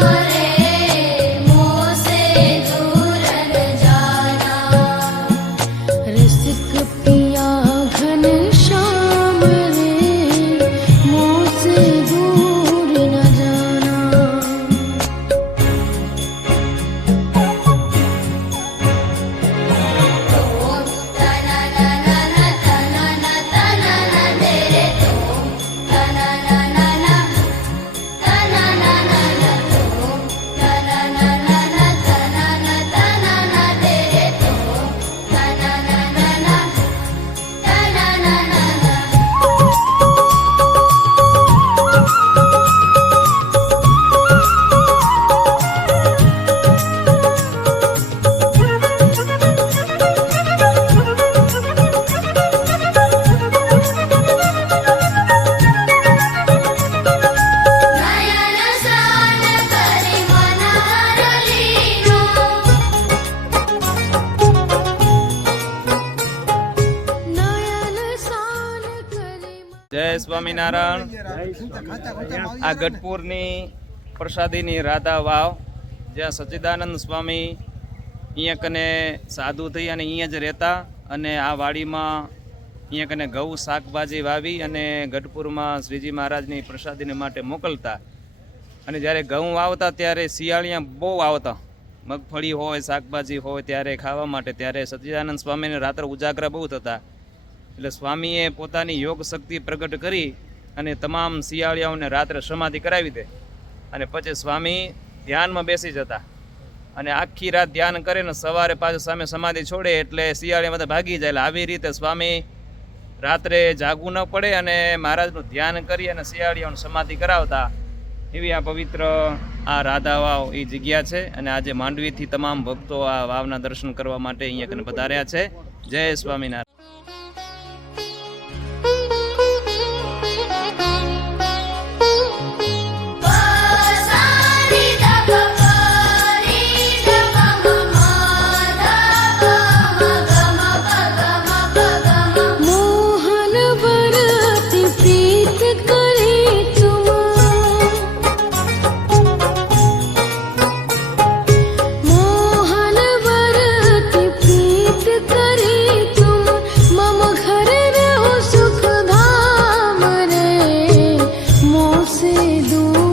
What. Swaminarayan. આ ગઢપુરની પ્રસાદીની રાધા વાવ, જ્યાં સચ્ચિદાનંદ સ્વામી અહીંયા કને સાધુ થઈ અને અહીંયા જ રહેતા અને આ વાડીમાં અહીંયા કને ઘઉં, શાકભાજી વાવી અને ગઢપુરમાં શ્રીજી મહારાજની પ્રસાદીને માટે મોકલતા. અને જ્યારે ઘઉં વાવતા ત્યારે શિયાળિયા બહુ આવતા. મગફળી હોય, શાકભાજી હોય ત્યારે ખાવા માટે. ત્યારે સચ્ચિદાનંદ સ્વામીને રાત્રે ઉજાગરા બહુ થતા. એટલે સ્વામીએ પોતાની યોગ શક્તિ પ્રગટ કરી અને તમામ શિયાળિયાઓને રાત્રે સમાધિ કરાવી દે. અને પછી સ્વામી ધ્યાનમાં બેસી જતા. અને આખી રાત ધ્યાન કરે ને સવારે પાછું સામે સમાધિ છોડે એટલે શિયાળિયા બધા ભાગી જાય. એટલે આવી રીતે સ્વામી રાત્રે જાગવું ન પડે અને મહારાજનું ધ્યાન કરી અને શિયાળિયાઓને સમાધિ કરાવતા. એવી આ પવિત્ર આ રાધા વાવ એ જગ્યા છે અને આજે માંડવીથી તમામ ભક્તો આ વાવના દર્શન કરવા માટે અહીંયા કને પધાર્યા છે. જય સ્વામિનારાયણ. sido.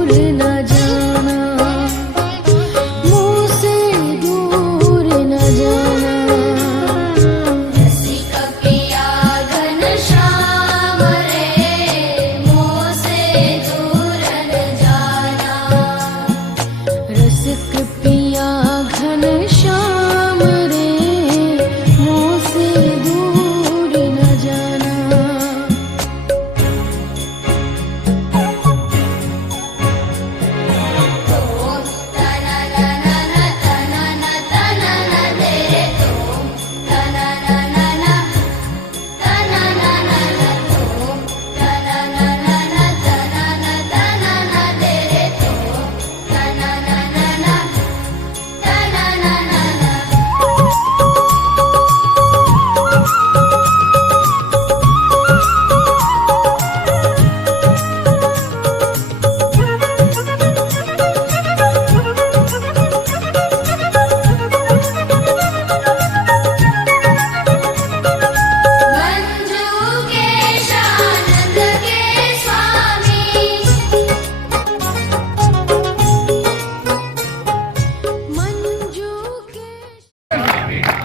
Amen.